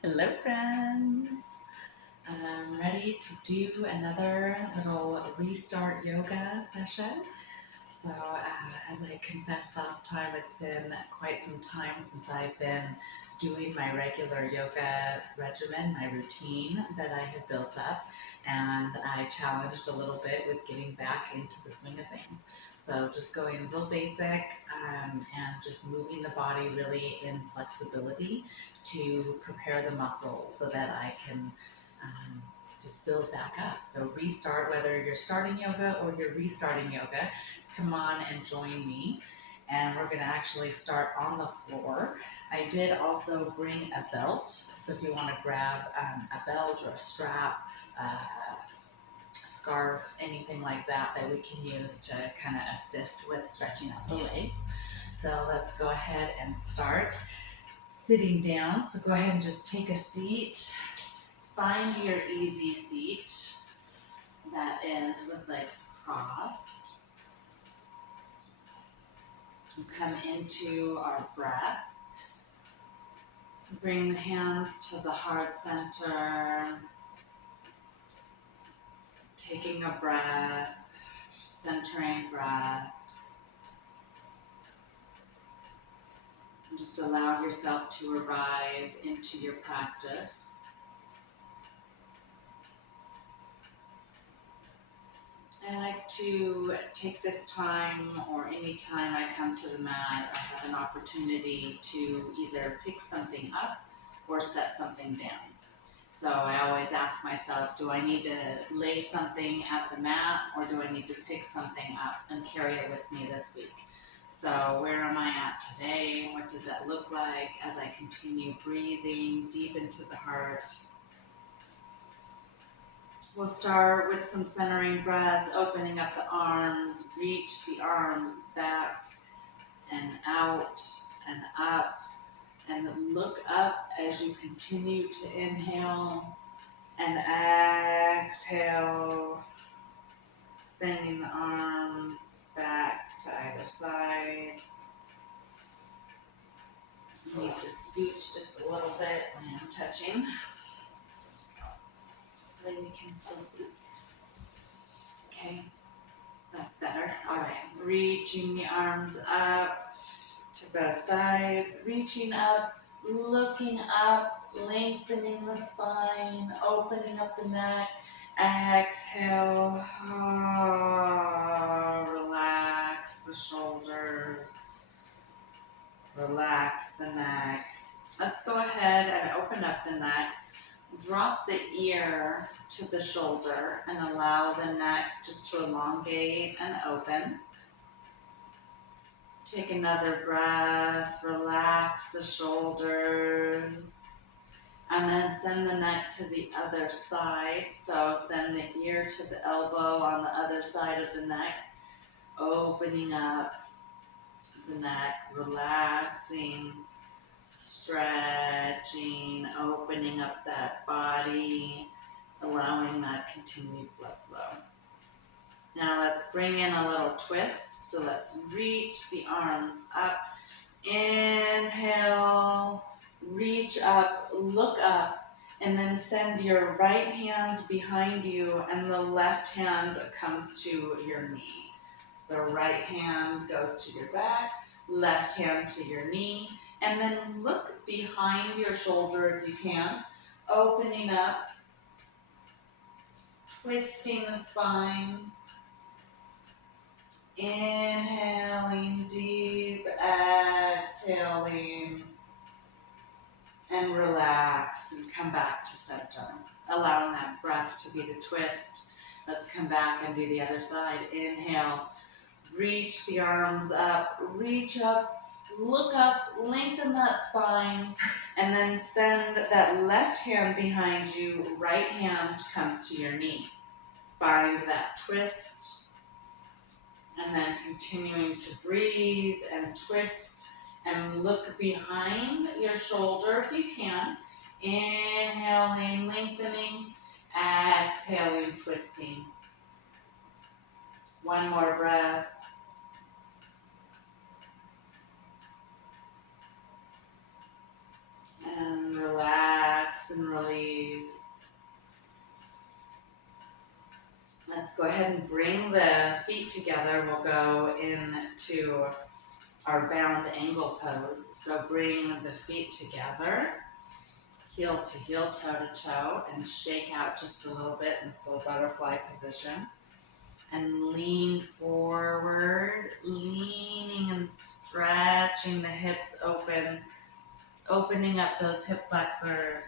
Hello, friends. I'm ready to do another little restart yoga session. As I confessed last time, it's been quite some time since I've been doing my regular yoga regimen, my routine that I had built up, and I challenged a little bit with getting back into the swing of things. So, just going real basic and just moving the body really in flexibility to prepare the muscles so that I can um, just build back up. So, restart whether you're starting yoga or you're restarting yoga, come on and join me. And we're going to actually start on the floor. I did also bring a belt, so if you want to grab a belt or a strap, scarf, anything like that that we can use to kind of assist with stretching out the legs. So let's go ahead and start sitting down. So go ahead and just take a seat. Find your easy seat that is with legs crossed. Come into our breath. Bring the hands to the heart center. Taking a breath, centering breath. And just allow yourself to arrive into your practice. I like to take this time, or any time I come to the mat, I have an opportunity to either pick something up or set something down. So I always ask myself, do I need to lay something at the mat, or do I need to pick something up and carry it with me this week? So where am I at today? What does that look like as I continue breathing deep into the heart? We'll start with some centering breaths, opening up the arms, reach the arms back and out and up, and look up as you continue to inhale and exhale, sending the arms back to either side. You need to scooch just a little bit when I'm touching. Hopefully we can still see. Okay, that's better. All right, reaching the arms up to both sides, reaching up, looking up, lengthening the spine, opening up the neck. Exhale, relax the shoulders, relax the neck. Let's go ahead and open up the neck. Drop the ear to the shoulder and allow the neck just to elongate and open. Take another breath, relax the shoulders, and then send the neck to the other side. So send the ear to the elbow on the other side of the neck, opening up the neck, relaxing, stretching, opening up that body, allowing that continued blood flow. Now let's bring in a little twist. So let's reach the arms up. Inhale, reach up, look up, and then send your right hand behind you and the left hand comes to your knee. So right hand goes to your back, left hand to your knee, and then look behind your shoulder if you can, opening up, twisting the spine. Inhaling deep, exhaling, and relax and come back to center. Allowing that breath to be the twist. Let's come back and do the other side. Inhale, reach the arms up, reach up, look up, lengthen that spine, and then send that left hand behind you, right hand comes to your knee. Find that twist. And then continuing to breathe and twist and look behind your shoulder if you can. Inhaling, lengthening, exhaling, twisting. One more breath. And relax go ahead and bring the feet together. We'll go into our bound angle pose. So bring the feet together, heel to heel, toe to toe, and shake out just a little bit in this little butterfly position. And lean forward, leaning and stretching the hips open, opening up those hip flexors.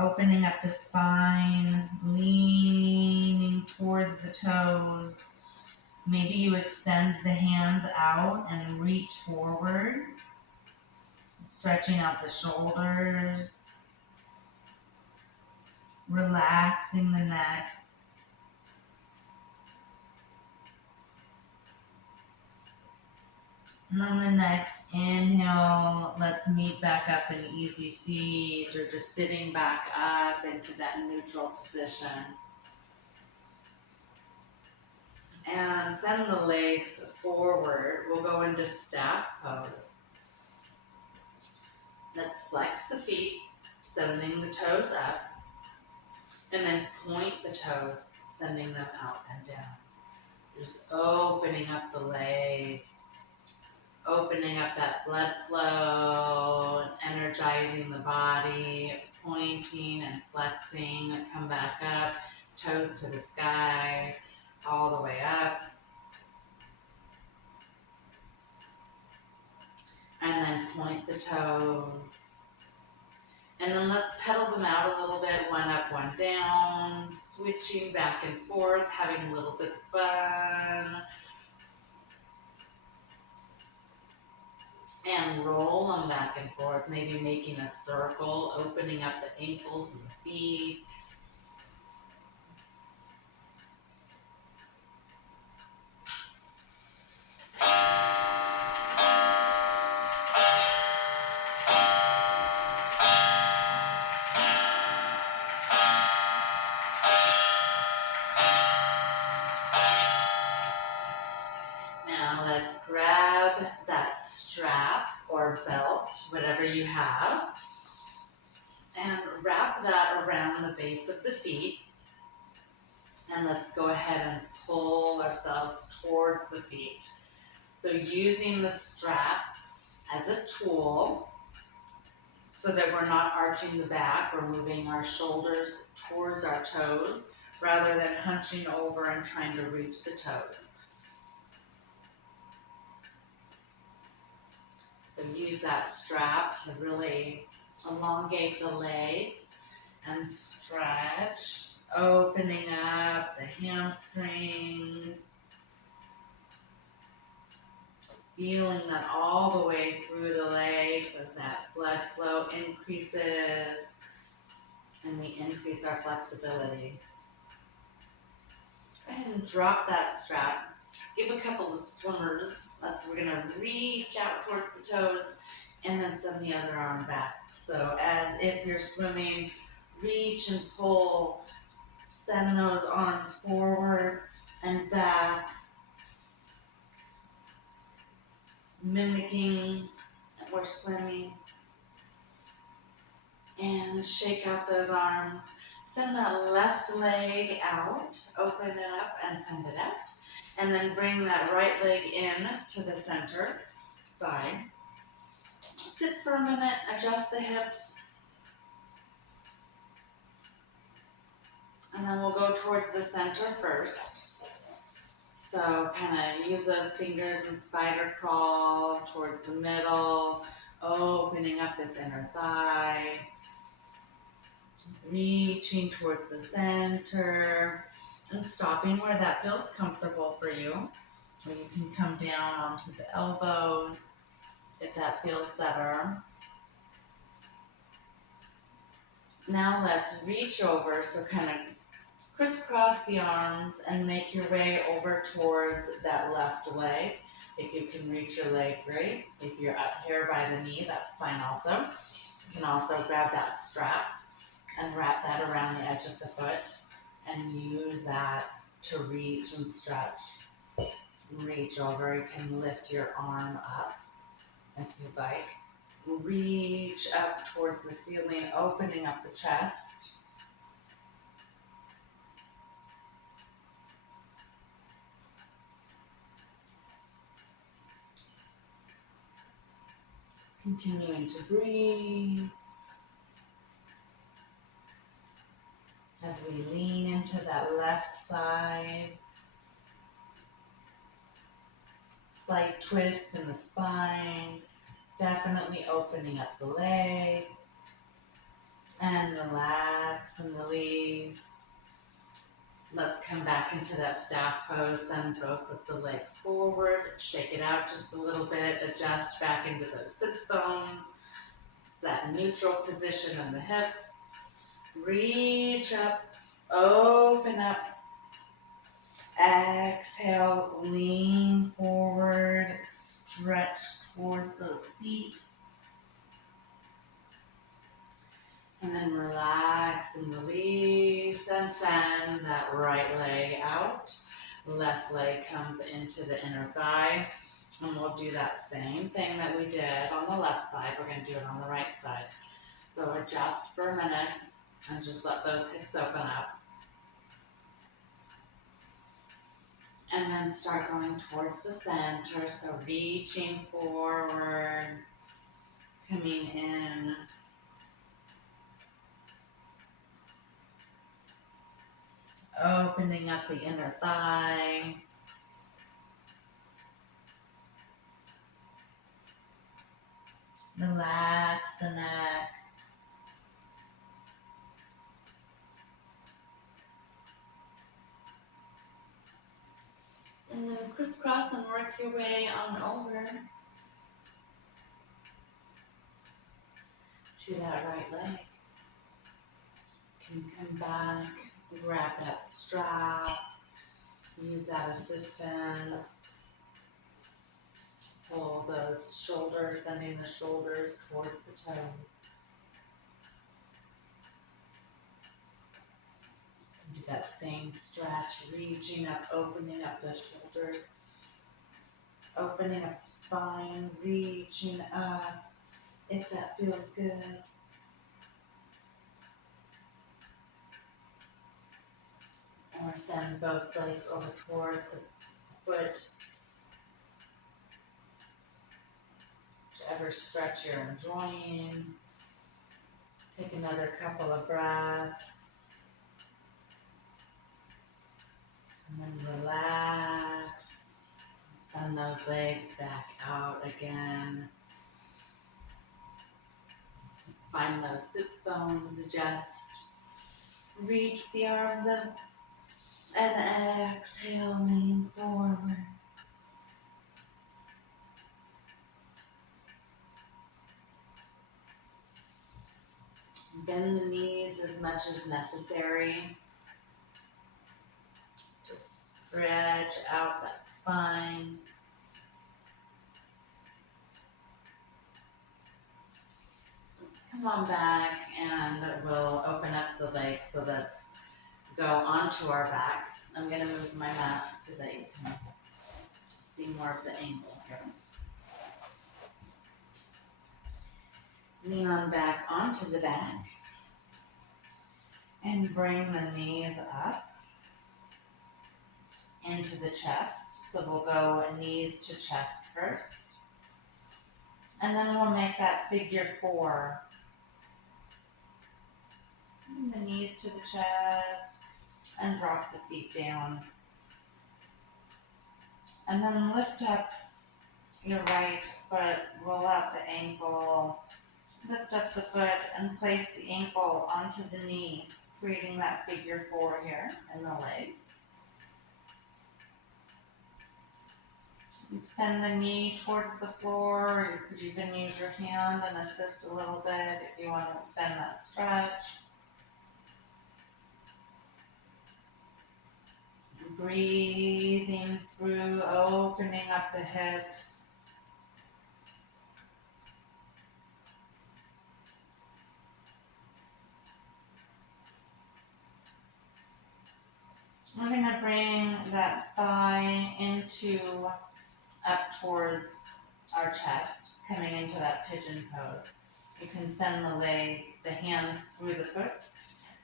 Opening up the spine, leaning towards the toes. Maybe you extend the hands out and reach forward, stretching out the shoulders, relaxing the neck. And on the next inhale, let's meet back up in easy seat or just sitting back up into that neutral position. And send the legs forward. We'll go into staff pose. Let's flex the feet, sending the toes up, and then point the toes, sending them out and down. Just opening up the legs, opening up that blood flow, energizing the body, pointing and flexing, come back up, toes to the sky, all the way up. And then point the toes. And then let's pedal them out a little bit, one up, one down, switching back and forth, having a little bit of fun. And roll them back and forth, maybe making a circle, opening up the ankles and the feet. Now let's grab that strap or belt, whatever you have, and wrap that around the base of the feet. And let's go ahead and pull ourselves towards the feet. So using the strap as a tool so that we're not arching the back or moving our shoulders towards our toes rather than hunching over and trying to reach the toes. So use that strap to really elongate the legs and stretch, opening up the hamstrings, feeling that all the way through the legs as that blood flow increases and we increase our flexibility. Go ahead and drop that strap. Give a couple of swimmers. We're gonna reach out towards the toes and then send the other arm back. So as if you're swimming, reach and pull, send those arms forward and back, mimicking that we're swimming. And shake out those arms. Send that left leg out, open it up and send it out. And then bring that right leg in to the center thigh. Sit for a minute, adjust the hips. And then we'll go towards the center first. So kind of use those fingers and spider crawl towards the middle, opening up this inner thigh. Reaching towards the center and stopping where that feels comfortable for you. Or you can come down onto the elbows if that feels better. Now let's reach over, so kind of crisscross the arms and make your way over towards that left leg. If you can reach your leg, great. If you're up here by the knee, that's fine also. You can also grab that strap and wrap that around the edge of the foot and use that to reach and stretch. Reach over, you can lift your arm up if you'd like. reach up towards the ceiling, opening up the chest. Continuing to breathe as we lean into that left side. Slight twist in the spine, definitely opening up the leg. And relax and release. Let's come back into that staff pose. Send both of the legs forward. Shake it out just a little bit. Adjust back into those sits bones. It's that neutral position of the hips. Reach up. Open up. Exhale. Lean forward. Stretch towards those feet. And then relax and release and send that right leg out. Left leg comes into the inner thigh. And we'll do that same thing that we did on the left side. We're going to do it on the right side. So adjust for a minute and just let those hips open up. And then start going towards the center. So reaching forward, coming in. Opening up the inner thigh. Relax the neck. And then crisscross and work your way on over to that right leg. Can come back, grab that strap, use that assistance. Pull those shoulders, sending the shoulders towards the toes. Do that same stretch, reaching up, opening up the shoulders, opening up the spine, reaching up, if that feels good. Or send both legs over towards the foot. Whichever stretch you're enjoying. Take another couple of breaths. And then relax. Send those legs back out again. Find those sits bones, adjust. Reach the arms up. And exhale, lean forward. Bend the knees as much as necessary. Just stretch out that spine. Let's come on back and we'll open up the legs. So let's go onto our back. I'm going to move my mat so that you can see more of the angle here. Lean on back onto the back and bring the knees up into the chest. So we'll go knees to chest first. And then we'll make that figure 4. Bring the knees to the chest and drop the feet down. And then lift up your right foot, roll out the ankle, lift up the foot and place the ankle onto the knee, creating that figure 4 here in the legs. Send the knee towards the floor. You could even use your hand and assist a little bit if you want to extend that stretch. Breathing through, opening up the hips. We're going to bring that thigh into up towards our chest, coming into that pigeon pose. You can send the hands through the foot,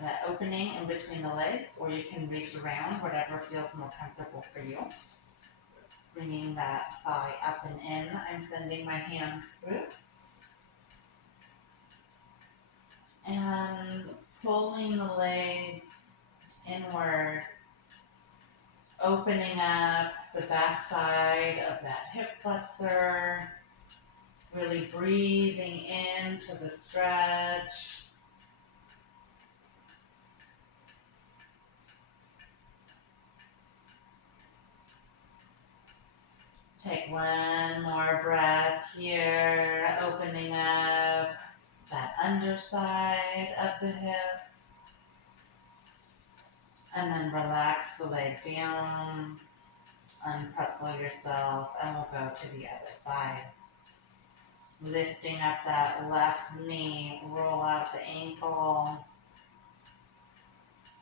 that opening in between the legs, or you can reach around, whatever feels more comfortable for you. So bringing that thigh up and in, I'm sending my hand through and pulling the legs inward, opening up the backside of that hip flexor, really breathing into the stretch. Take one more breath here, opening up that underside of the hip. And then relax the leg down, unpretzel yourself, and we'll go to the other side. Lifting up that left knee, roll out the ankle.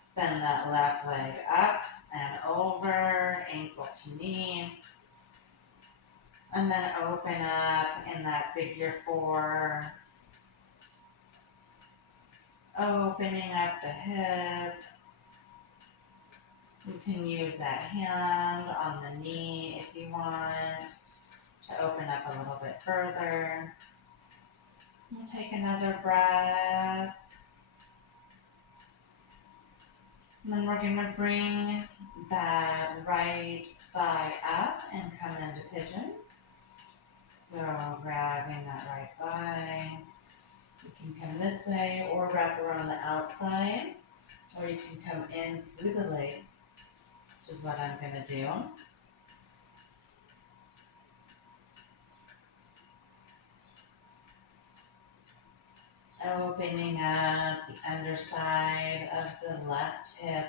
Send that left leg up and over, ankle to knee. And then open up in that figure four. Opening up the hip. You can use that hand on the knee if you want to open up a little bit further. And take another breath. And then we're going to bring that right thigh up and come into pigeon. So grabbing that right thigh. You can come this way or wrap around the outside, or you can come in through the legs, which is what I'm going to do. Opening up the underside of the left hip.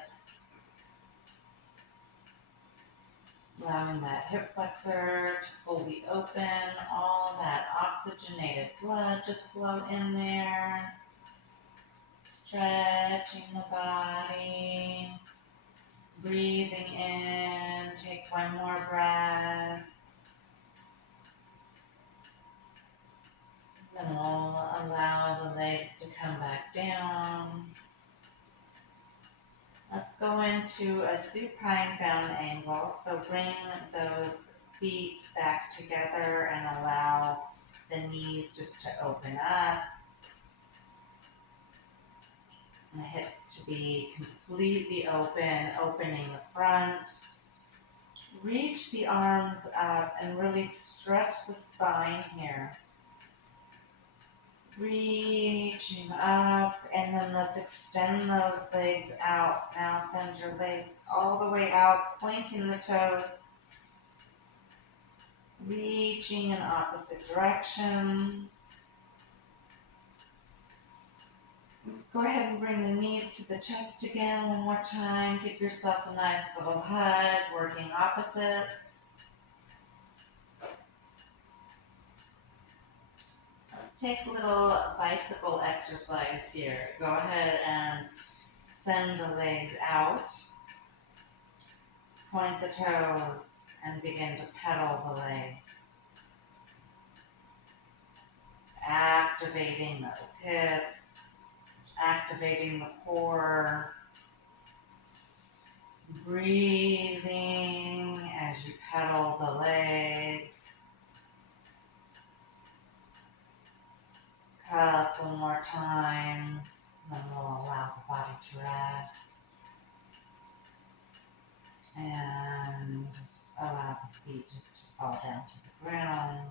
Allowing that hip flexor to fully open, all that oxygenated blood to flow in there. Stretching the body. Breathing in, take one more breath. Then we'll allow the legs to come back down. Let's go into a supine bound angle. So bring those feet back together and allow the knees just to open up. And the hips to be completely open, opening the front. Reach the arms up and really stretch the spine here. Reaching up, and then let's extend those legs out. Now send your legs all the way out, pointing the toes. Reaching in opposite directions. Let's go ahead and bring the knees to the chest again one more time. Give yourself a nice little hug, working opposites. Let's take a little bicycle exercise here. Go ahead and send the legs out. Point the toes and begin to pedal the legs. Activating those hips, activating the core. Breathing as you pedal the legs. Couple more times, then we'll allow the body to rest. And allow the feet just to fall down to the ground.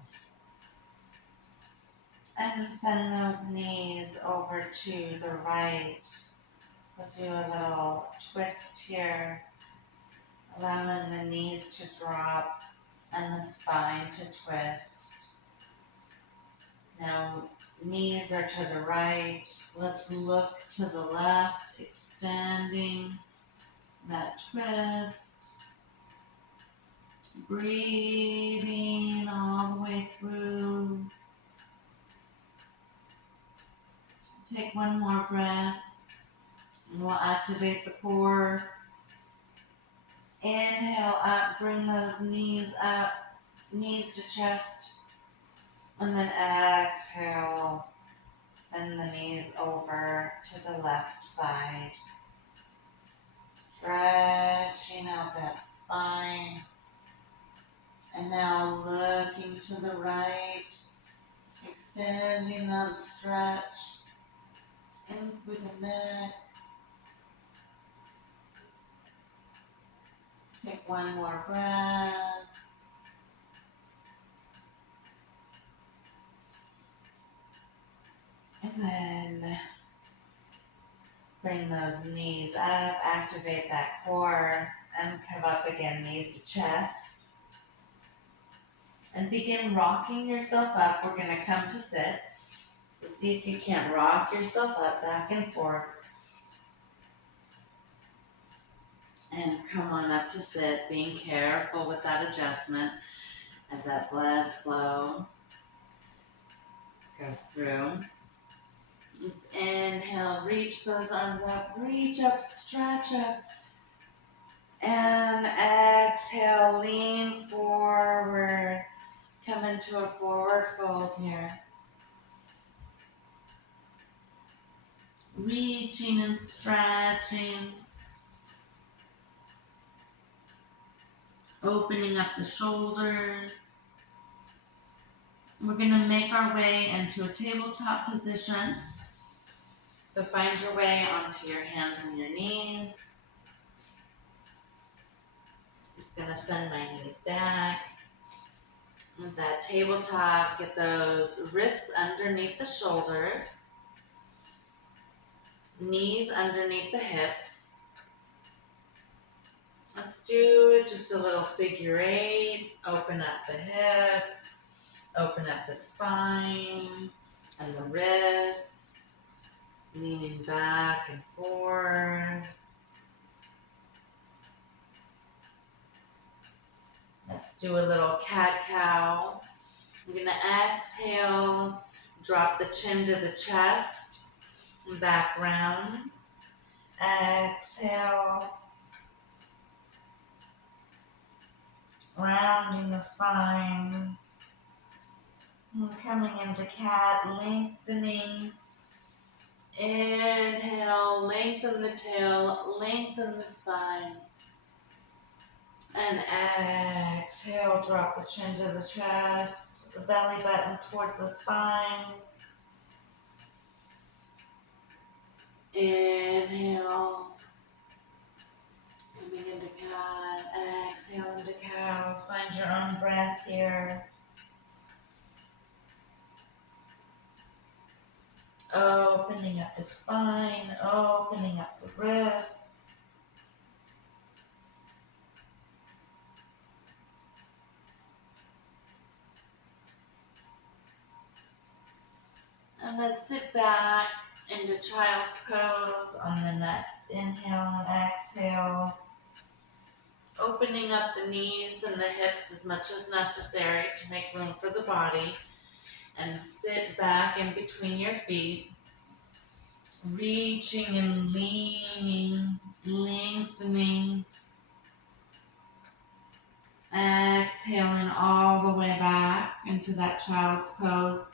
And send those knees over to the right. We'll do a little twist here, allowing the knees to drop and the spine to twist. Now, knees are to the right. Let's look to the left, extending that twist. Breathing all the way through. Take one more breath, and we'll activate the core. Inhale up, bring those knees up, knees to chest. And then exhale, send the knees over to the left side. Stretching out that spine. And now looking to the right, extending that stretch in through the neck. Take one more breath. And then bring those knees up, activate that core, and come up again, knees to chest. And begin rocking yourself up. We're going to come to sit. So see if you can't rock yourself up back and forth. And come on up to sit, being careful with that adjustment as that blood flow goes through. Let's inhale, reach those arms up, reach up, stretch up. And exhale, lean forward. Come into a forward fold here. Reaching and stretching. Opening up the shoulders. We're going to make our way into a tabletop position. So find your way onto your hands and your knees. I'm just going to send my knees back. With that tabletop, get those wrists underneath the shoulders. Knees underneath the hips. Let's do just a little figure eight. Open up the hips. Open up the spine and the wrists. Leaning back and forward. Let's do a little cat-cow. I'm going to exhale, drop the chin to the chest, and back rounds. Exhale, rounding the spine. And coming into cat, lengthening. Inhale, lengthen the tail, lengthen the spine. And exhale, drop the chin to the chest, the belly button towards the spine. Inhale, coming into cat, exhale into cow. Find your own breath here. Opening up the spine, opening up the wrists. And let's sit back into child's pose on the next inhale and exhale. Opening up the knees and the hips as much as necessary to make room for the body. And sit back in between your feet. Reaching and leaning, lengthening. Exhaling all the way back into that child's pose.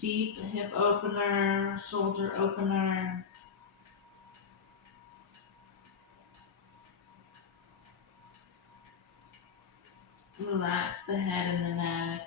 Deep hip opener, shoulder opener. Relax the head and the neck.